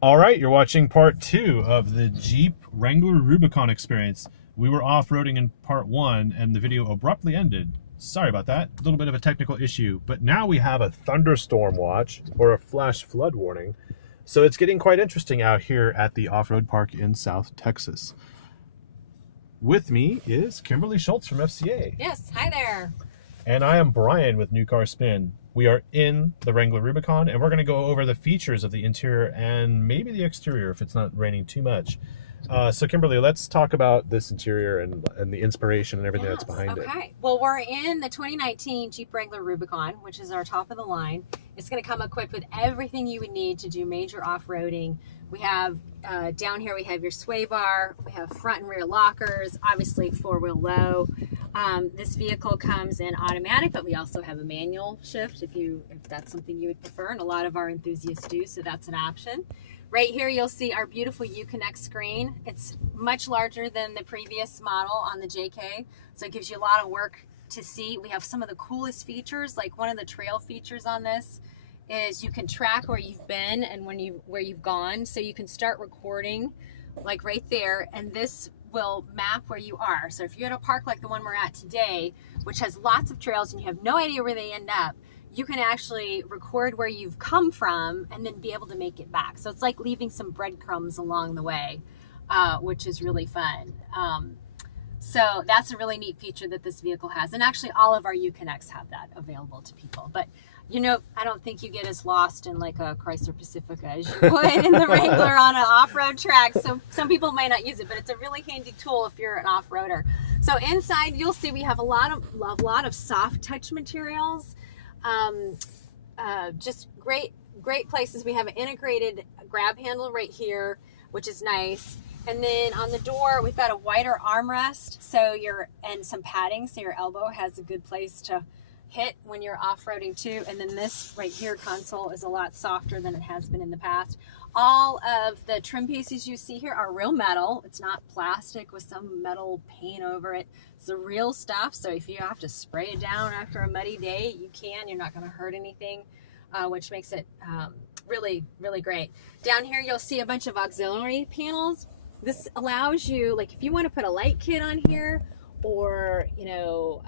All right, you're watching part 2 of the Jeep Wrangler Rubicon experience. We were off-roading in part 1 and the video abruptly ended. Sorry about that, a little bit of a technical issue, but now we have a thunderstorm watch or a flash flood warning. So it's getting quite interesting out here at the off-road park in South Texas. With me is Kimberly Schultz from FCA. Yes, hi there. And I am Brian with New Car Spin. We are in the Wrangler Rubicon, and we're going to go over the features of the interior and maybe the exterior if it's not raining too much. So Kimberly, let's talk about this interior and the inspiration and everything that's behind it. Okay. Well, we're in the 2019 Jeep Wrangler Rubicon, which is our top of the line. It's going to come equipped with everything you would need to do major off-roading. We have down here, we have your sway bar, we have front and rear lockers, obviously four-wheel low. This vehicle comes in automatic, but we also have a manual shift if that's something you would prefer, and a lot of our enthusiasts do, so that's an option. Right here you'll see our beautiful Uconnect screen. It's much larger than the previous model on the JK, so it gives you a lot of work to see. We have some of the coolest features, like one of the trail features on this is you can track where you've been and where you've gone, so you can start recording like right there, and this will map where you are. So if you're at a park like the one we're at today, which has lots of trails and you have no idea where they end up, you can actually record where you've come from and then be able to make it back. So it's like leaving some breadcrumbs along the way, which is really fun. So that's a really neat feature that this vehicle has. And actually all of our Uconnects have that available to people. But you know, I don't think you get as lost in like a Chrysler Pacifica as you would in the Wrangler on an off-road track. So some people may not use it, but it's a really handy tool if you're an off-roader. So inside you'll see we have a lot of soft touch materials. Just great places. We have an integrated grab handle right here, which is nice. And then on the door, we've got a wider armrest, and some padding, so your elbow has a good place to hit when you're off-roading too. And then this right here console is a lot softer than it has been in the past. All of the trim pieces you see here are real metal. It's not plastic with some metal paint over it. It's the real stuff, so if you have to spray it down after a muddy day, you can. You're not going to hurt anything, which makes it really, really great. Down here you'll see a bunch of auxiliary panels. This allows you, like if you want to put a light kit on here, or you know,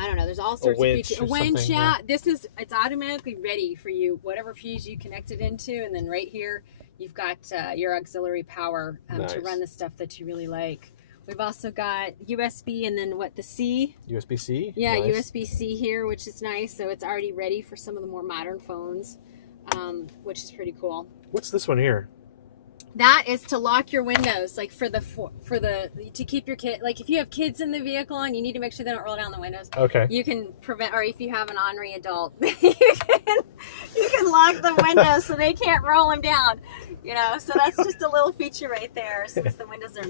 I don't know, there's all sorts of features. A winch, yeah. It's automatically ready for you, whatever fuse you connect it into, and then right here you've got your auxiliary power Nice. to run the stuff that you really like. We've also got USB and then the C? USB-C? Yeah, Nice. USB-C here, which is nice. So it's already ready for some of the more modern phones, which is pretty cool. What's this one here? That is to lock your windows, like to keep your kid, like if you have kids in the vehicle and you need to make sure they don't roll down the windows. Okay. You can prevent, or if you have an ornery adult, you can lock the windows so they can't roll them down. You know, so that's just a little feature right there, since the windows are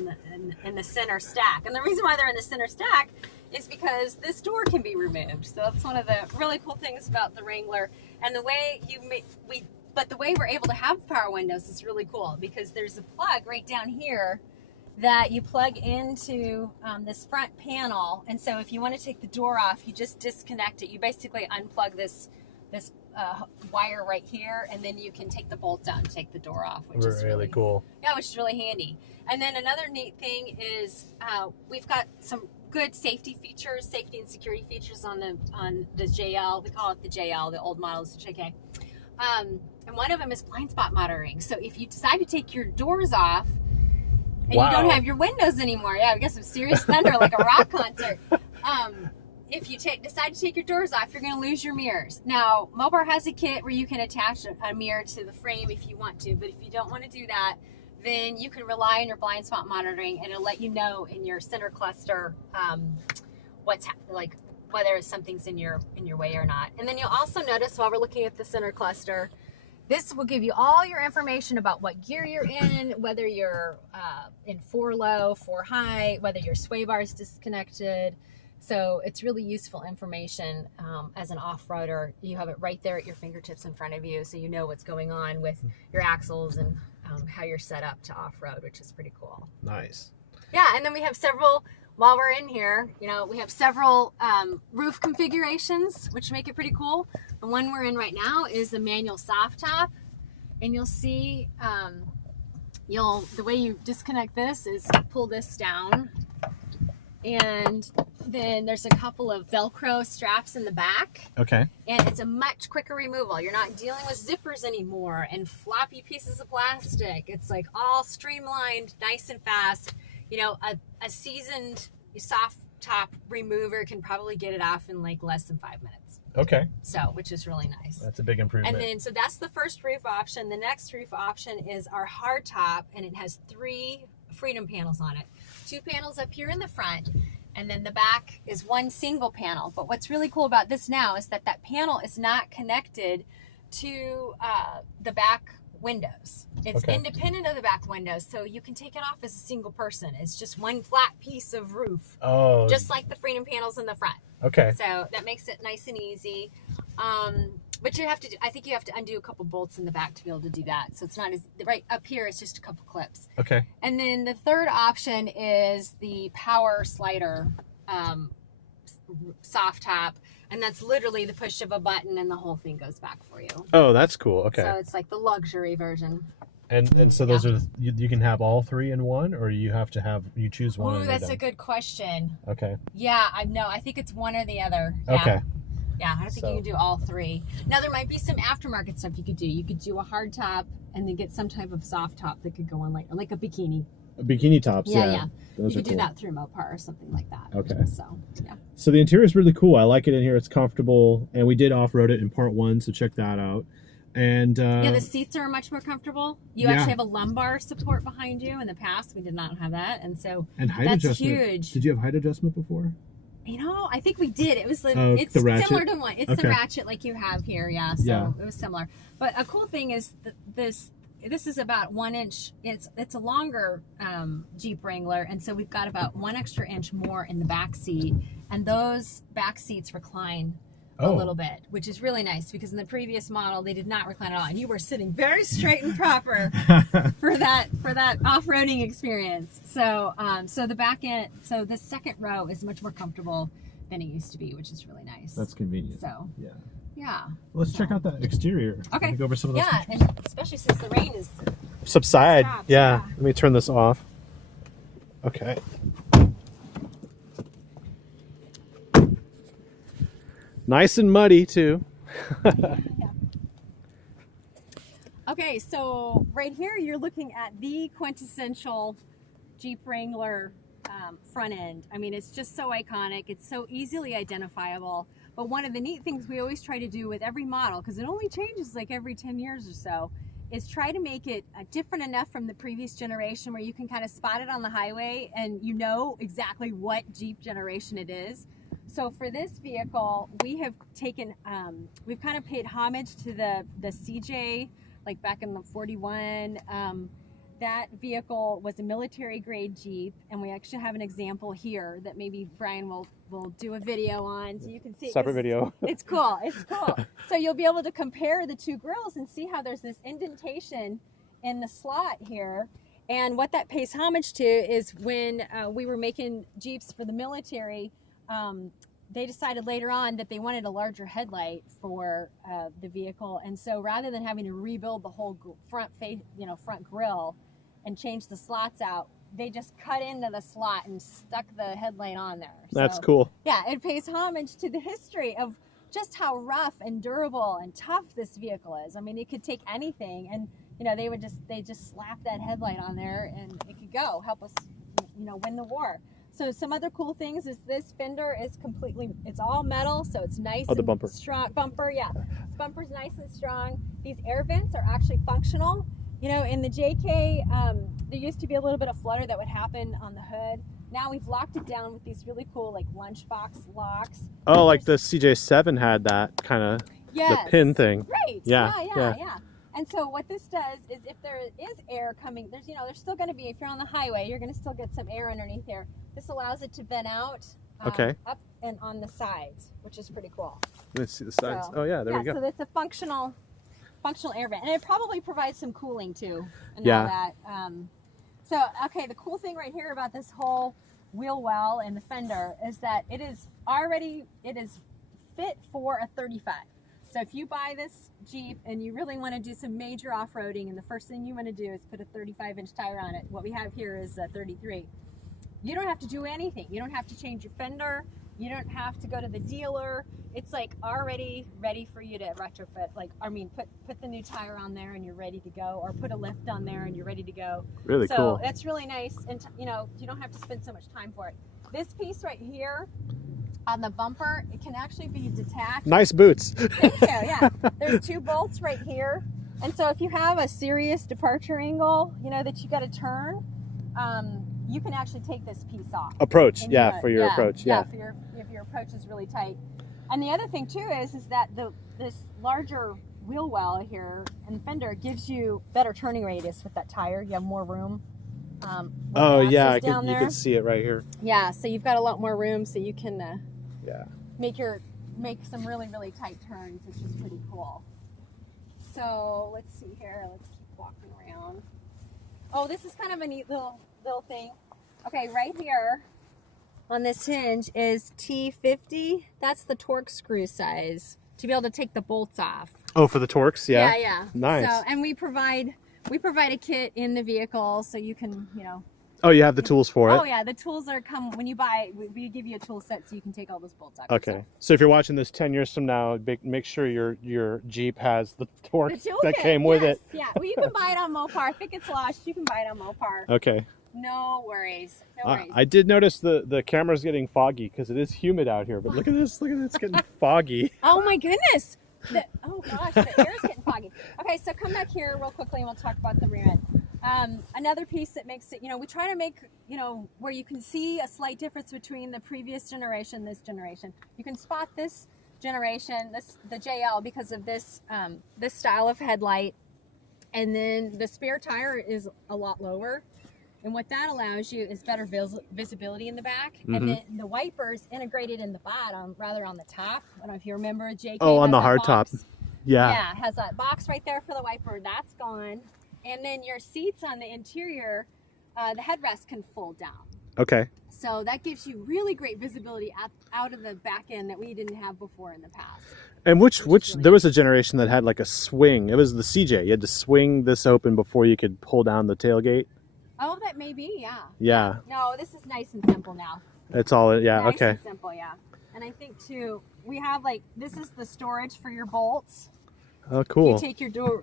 in the center stack. And the reason why they're in the center stack is because this door can be removed. So that's one of the really cool things about the Wrangler. And the way but the way we're able to have power windows is really cool, because there's a plug right down here that you plug into this front panel. And so if you want to take the door off, you just disconnect it. You basically unplug this wire right here, and then you can take the bolts out and take the door off, which is really cool. Yeah, which is really handy. And then another neat thing is we've got some good safety and security features on the JL. We call it the JL, the old model is the JK. And one of them is blind spot monitoring. So if you decide to take your doors off and you don't have your windows anymore, yeah, we got some serious thunder like a rock concert. If you decide to take your doors off, you're going to lose your mirrors. Now, Mopar has a kit where you can attach a mirror to the frame if you want to, but if you don't want to do that, then you can rely on your blind spot monitoring, and it'll let you know in your center cluster whether something's in your way or not. And then you'll also notice while we're looking at the center cluster, this will give you all your information about what gear you're in, whether you're in 4 low, 4 high, whether your sway bar is disconnected. So it's really useful information as an off-roader. You have it right there at your fingertips in front of you, so you know what's going on with your axles and how you're set up to off-road, which is pretty cool. Nice. Yeah, and then we have several, while we're in here, you know, we have several roof configurations, which make it pretty cool. The one we're in right now is the manual soft top. and you'll see, the way you disconnect this is pull this down, and then there's a couple of Velcro straps in the back. Okay. And it's a much quicker removal. You're not dealing with zippers anymore and floppy pieces of plastic. It's like all streamlined, nice and fast. You know, a seasoned soft top remover can probably get it off in like less than 5 minutes. Okay. So, which is really nice. That's a big improvement. And then, so that's the first roof option. The next roof option is our hard top, and it has 3 freedom panels on it. 2 panels up here in the front, and then the back is 1 single panel. But what's really cool about this now is that panel is not connected to the back windows. It's independent of the back windows, so you can take it off as a single person. It's just 1 flat piece of roof, just like the freedom panels in the front. Okay. So that makes it nice and easy. But you have to, I think you have to undo a couple bolts in the back to be able to do that. So it's not as, right up here, it's just a couple clips. Okay. And then the third option is the power slider soft top. And that's literally the push of a button and the whole thing goes back for you. Oh, that's cool. Okay. So it's like the luxury version. And so those are, you can have all 3 in one, or you have to have, you choose one. Ooh, that's a good question. Okay. Yeah, I think it's one or the other. Yeah. Okay. Yeah, I don't think you can do all 3. Now, there might be some aftermarket stuff you could do. You could do a hard top and then get some type of soft top that could go on like a bikini. Bikini tops, Yeah. Those you are could do that through Mopar or something like that. Okay. So, yeah. So the interior is really cool. I like it in here. It's comfortable, and we did off-road it in part 1, so check that out. And yeah, the seats are much more comfortable. You actually have a lumbar support behind you. In the past, we did not have that, and so height that's adjustment. huge. Did you have height adjustment before? You know, I think we did. It was like, it's the ratchet? similar to one. It's the ratchet like you have here, yeah. So it was similar. But a cool thing is this is about 1 inch. It's a longer Jeep Wrangler, and so we've got about 1 extra inch more in the back seat, and those back seats recline a little bit, which is really nice because in the previous model they did not recline at all, and you were sitting very straight and proper for that off-roading experience. So so the back end, so the second row is much more comfortable than it used to be, which is really nice. That's convenient. So yeah. Let's check out that exterior. Okay. Go over some of those features. And especially since the rain is subside. stopped, Yeah. Let me turn this off. Okay. Nice and muddy too. Okay, so right here you're looking at the quintessential Jeep Wrangler front end. I mean, it's just so iconic. It's so easily identifiable. But one of the neat things we always try to do with every model, because it only changes like every 10 years or so, is try to make it different enough from the previous generation where you can kind of spot it on the highway and you know exactly what Jeep generation it is. So for this vehicle, we have taken, we've kind of paid homage to the CJ, like back in the 41. That vehicle was a military grade Jeep, and we actually have an example here that maybe Brian will do a video on so you can see. Separate video. It's cool. It's cool. So you'll be able to compare the 2 grills and see how there's this indentation in the slot here. And what that pays homage to is when we were making Jeeps for the military, they decided later on that they wanted a larger headlight for the vehicle, and so rather than having to rebuild the whole front grille and change the slots out, they just cut into the slot and stuck the headlight on there. That's cool. Yeah, it pays homage to the history of just how rough and durable and tough this vehicle is. I mean, it could take anything, and they just slap that headlight on there and it could go help us win the war. So some other cool things is this fender is it's all metal, so it's nice the bumper. Strong. Bumper, yeah. This bumper's nice and strong. These air vents are actually functional. In the JK, there used to be a little bit of flutter that would happen on the hood. Now we've locked it down with these really cool like lunchbox locks. Oh, like the CJ7 had that kind of the pin thing. Right. Yeah. And so what this does is if there is air coming, there's still going to be, if you're on the highway, you're going to still get some air underneath there. This allows it to vent out up and on the sides, which is pretty cool. Let's see the sides. So, there we go. So it's a functional air vent, and it probably provides some cooling too, and all that. The cool thing right here about this whole wheel well and the fender is that it is fit for a 35. So if you buy this Jeep and you really want to do some major off-roading, and the first thing you want to do is put a 35-inch tire on it. What we have here is a 33. You don't have to do anything. You don't have to change your fender. You don't have to go to the dealer. It's like already ready for you to retrofit. Like, I mean, put the new tire on there and you're ready to go, or put a lift on there and you're ready to go. Really cool. So it's really nice, and you know, you don't have to spend so much time for it. This piece right here on the bumper, it can actually be detached. Nice boots. Thank you. Yeah, there's 2 bolts right here, and so if you have a serious departure angle, you know, that you got to turn, you can actually take this piece off. Approach, yeah, for your approach, yeah. If your approach is really tight. And the other thing too is that this larger wheel well here and fender gives you better turning radius with that tire. You have more room. Oh yeah, you can see it right here. Yeah, so you've got a lot more room, so you can yeah, make some really tight turns, which is pretty cool. So let's see here. Let's keep walking around. Oh, this is kind of a neat little thing. Okay, right here on this hinge is T50. That's the torque screw size to be able to take the bolts off. Oh, for the Torx, yeah. Yeah. Nice. So, and we provide a kit in the vehicle, so you can, you know. Oh, you have the tools for it? Oh yeah, the tools come when you buy. We give you a tool set so you can take all those bolts out. Okay. So if you're watching this 10 years from now, make sure your Jeep has the Torx that came with it. Yeah. Well, you can buy it on Mopar. If it gets lost, you can buy it on Mopar. Okay. No worries. No worries. I did notice the camera's getting foggy because it is humid out here. But look at this. Look at it. It's getting foggy. Oh my goodness. Oh gosh, the air's getting foggy. Okay, so come back here real quickly and we'll talk about the rear end. Another piece that makes it, you know, we try to make, you know, where you can see a slight difference between the previous generation, this generation. You can spot this generation, the JL, because of this this style of headlight, and then the spare tire is a lot lower. And what that allows you is better visibility in the back. Mm-hmm. And then the wipers integrated in the bottom rather on the top. I don't know if you remember, JK. Oh, on the hard top. Yeah. Yeah, it has that box right there for the wiper. That's gone. And then your seats on the interior, the headrest can fold down. Okay. So that gives you really great visibility out of the back end that we didn't have before in the past. And which really there was a generation that had like a swing. It was the CJ. You had to swing this open before you could pull down the tailgate. Oh, that may be, yeah. Yeah. No, this is nice and simple now. It's all, yeah, nice okay. And simple, yeah. And I think too, we have like, this is the storage for your bolts. Oh, cool. You take your door,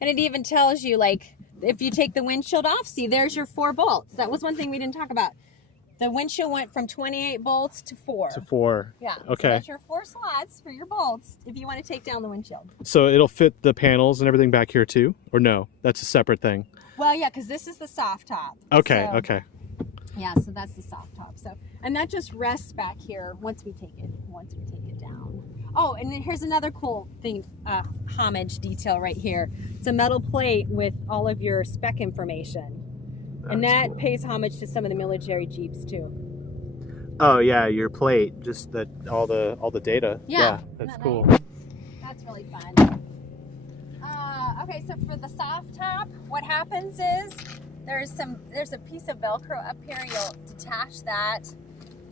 and it even tells you, like, if you take the windshield off, see, there's your 4 bolts. That was one thing we didn't talk about. The windshield went from 28 bolts to 4. To 4. Yeah. Okay. So that's your 4 slots for your bolts if you want to take down the windshield. So it'll fit the panels and everything back here too? Or no? That's a separate thing? Well, yeah, because this is the soft top. Okay, so, okay. Yeah, so that's the soft top. So, and that just rests back here once we take it down. Oh, and then here's another cool thing, homage detail right here. It's a metal plate with all of your spec information. And that cool. Pays homage to some of the military Jeeps too. Oh yeah, your plate, just that all the data. Yeah, that's cool. Nice? That's really fun. Okay, so for the soft top, what happens is there's a piece of Velcro up here. You'll detach that,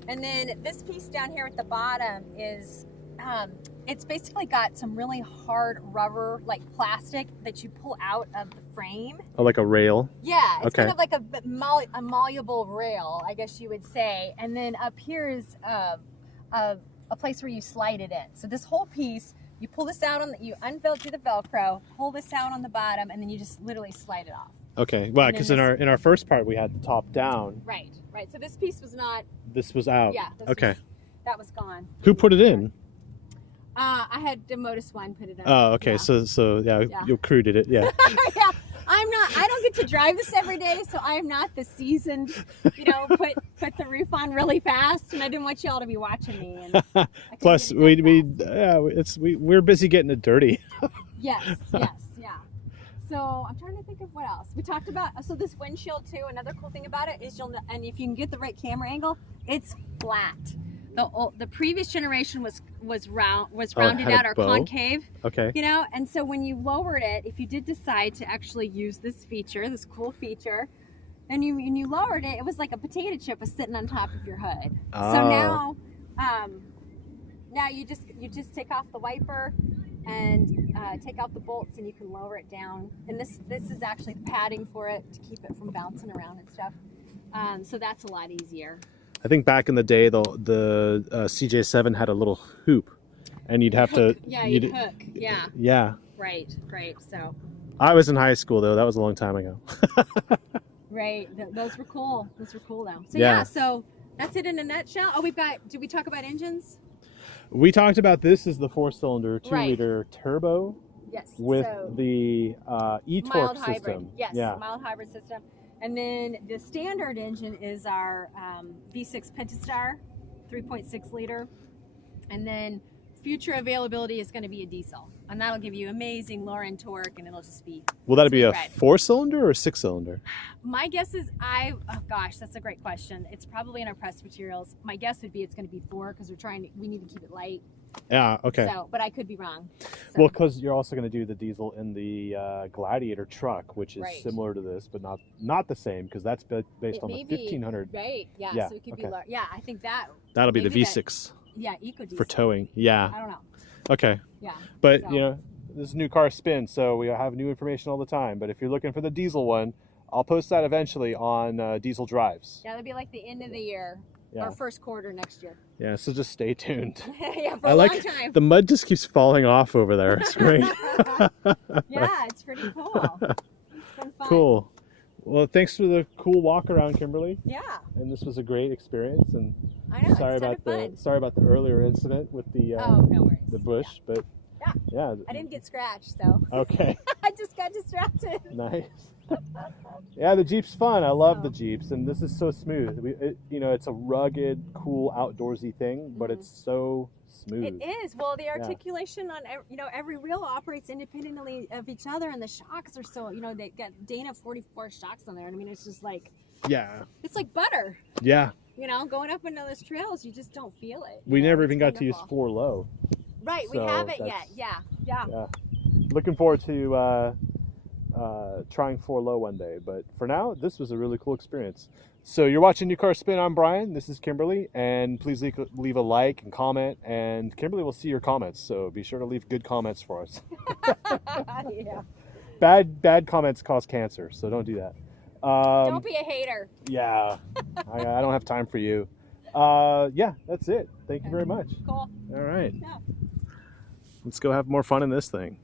and then this piece down here at the bottom is it's basically got some really hard rubber, like plastic, that you pull out of the frame. Oh, like a rail? Yeah, it's okay. Kind of like a malleable rail, I guess you would say. And then up here is a place where you slide it in. So this whole piece, you pull this out you unveil through the Velcro, pull this out on the bottom, and then you just literally slide it off. Okay, well, because in our first part we had the top down. Right. So this piece was not. This was out. Yeah. Okay. That was gone. Who put it in? I had the Modus One put it in. Oh, okay. Yeah. So yeah, your crew did it. Yeah. Yeah. I don't get to drive this every day, so I am not the seasoned, put the roof on really fast, and I didn't want y'all to be watching me. And plus, we're busy getting it dirty. Yes, yeah. So I'm trying to think of what else. We talked about, so this windshield too, another cool thing about it is and if you can get the right camera angle, it's flat. The previous generation was rounded out or concave. Okay. And so when you lowered it, if you did decide to actually use this cool feature, and you lowered it, it was like a potato chip was sitting on top of your hood. Oh. So now you just take off the wiper, and take out the bolts, and you can lower it down. And this is actually the padding for it to keep it from bouncing around and stuff. So that's a lot easier. I think back in the day, the CJ7 had a little hoop, and you'd have Hook. to. Yeah, you'd hook. Yeah. Yeah. Right. So. I was in high school though. That was a long time ago. Right. Those were cool. Those were cool though. So Yeah. yeah. So that's it in a nutshell. Oh, did we talk about engines? We talked about this is the 4-cylinder 2-liter turbo Yes. with so, the e-torque mild system. hybrid. Yes. Yeah. Mild hybrid system. And then the standard engine is our V6 Pentastar, 3.6 liter. And then future availability is going to be a diesel. And that'll give you amazing lower end torque, and it'll just be. Will that be a red. 4-cylinder or a 6-cylinder? My guess is oh gosh, that's a great question. It's probably in our press materials. My guess would be it's going to be 4 because we need to keep it light. Yeah, okay. So, but I could be wrong. So. Well, because you're also going to do the diesel in the Gladiator truck, which is Right. similar to this, but not the same, because that's based on the 1500. Right, yeah, Yeah, so it could okay. be lower. Yeah, I think That'll be the maybe V6 yeah, eco diesel. for towing. Yeah. I don't know. Okay. Yeah. But, So. you know, this is new car spin, so we have new information all the time. But if you're looking for the diesel one, I'll post that eventually on Diesel Drives. Yeah, that'll be like the end of the year Yeah. or first quarter next year. Yeah, so just stay tuned. Yeah, for I a like long time. the mud just keeps falling off over there. It's great. Yeah, it's pretty cool. It's been fun. Cool. Well, thanks for the cool walk around, Kimberly. Yeah, And this was a great experience. And I know. sorry it's about fun. the earlier incident with the Oh, no worries. the bush, but Yeah. yeah. I didn't get scratched, so Okay. I just got distracted. Nice. Yeah, the Jeep's fun. I love So. the Jeeps, and this is so smooth. It's a rugged, cool, outdoorsy thing, but Mhm. it's so smooth. It is. Well, the articulation on every reel operates independently of each other, and the shocks are so they got Dana 44 shocks on there. And I mean, it's just like Yeah. it's like butter. Yeah. Going up into those trails, you just don't feel it. We never even got It's to use wonderful. 4 low. Right, we so haven't yet. that's- Yeah. Yeah. Looking forward to trying 4 low one day, but for now, this was a really cool experience. So you're watching New Car Spin. I'm Brian. This is Kimberly, and please leave a like and comment. And Kimberly will see your comments, so be sure to leave good comments for us. Yeah. Bad comments cause cancer, so don't do that. Don't be a hater. Yeah, I don't have time for you. Yeah, that's it. Thank you very much. Cool. All right. Yeah. Let's go have more fun in this thing.